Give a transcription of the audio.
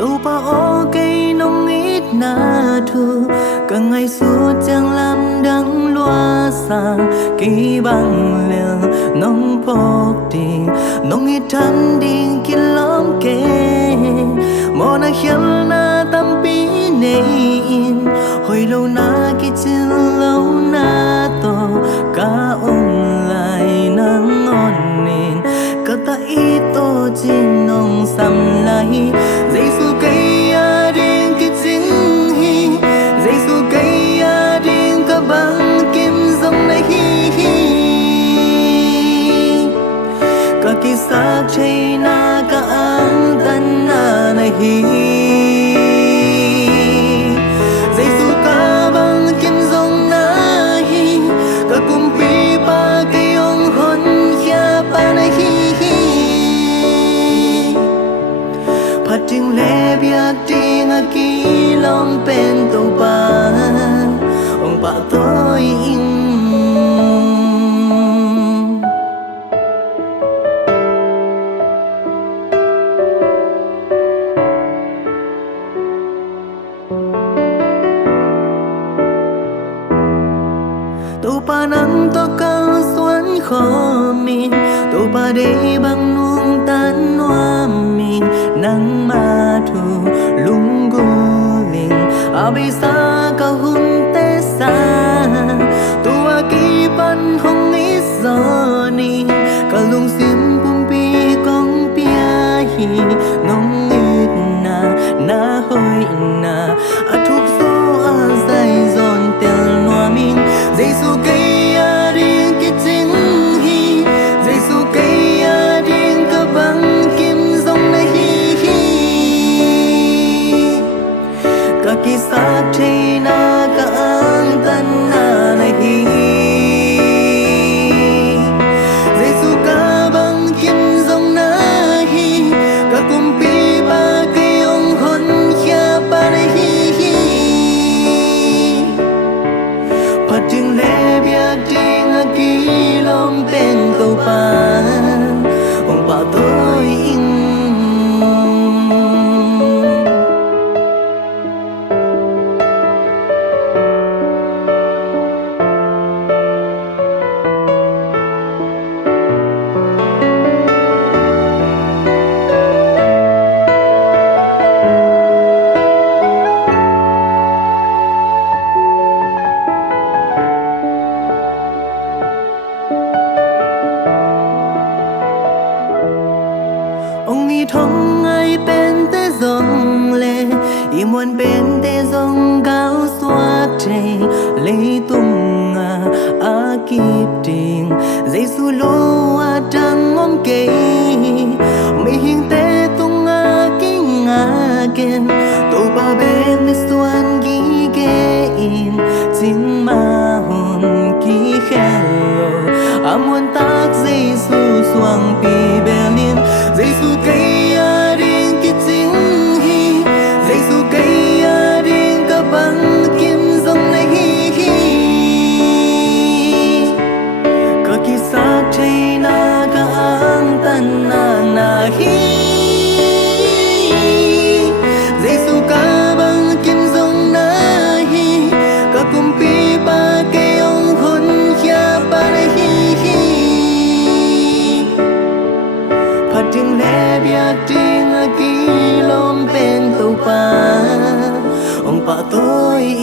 tu pa o cây nông ít na thu cả ngày suốt chẳng làm đắng loa xa kỳ bằng liều nông bọc đi nông ít thân đi kia lắm kê mò na hiel na tâm bí nein hồi lâu na kỳ chân lâu na to cả ông lại nắng ngon nên cả ta ít to trên nông sầm lại Giêsu cây điên cái chính hi Giêsu cây điên cả bằng kim giống này hi cả kỳ sắc chạy na cả ang tan na này hi Giêsu cả bằng kim giống na hi cả cùng pi ba cây ông hôn ya ba này hi phát triển lẽ biết tiếng kỳ lòng bên tàu ba ông bà tôi tàu ba nắng to cao xuân khó mình tàu ba để bằng nuông tan noa mình nắng ma thu lung gu linh abisa ka hun te sa tua ki pan hong is zoni ka lung sim pum pi kong pia hi nong it na hoi na a thuk so a zai zon tel noa min Giêsu cây riêng cái chính hi Giêsu cây riêng cả bằng kim giống này hi cả kỳ sắc chạy na cả ang tan na này hi Giêsu cả bằng kim giống na hi cả cùng pi ba cây ông hôn ya ba này hi phát triển lẽ biết tiếng kỳ lòng bên tàu ba ông bà tôi ông nghĩ thông ai bên te dòng lệ y muốn bên te dòng cao xoát chạy lấy tung a kịp tình Giêsu lô trăng ôm kê mi hình te tung kinh kên tổ ba bên te xuân ghi ghé in chính ma hồn ký khéo muốn tác Giêsu xoang pi Berlin Giêsu cây riêng cái chính hi Giêsu cây riêng cả bằng kim giống này hi cả kỳ sắc chạy na cả ang tan na hi Giêsu cả bằng kim giống na hi cả cùng pi ba cây ông hôn ya ba này hi phát triển lẽ biết tiếng kỳ lòng bên tàu ba ông bà tôi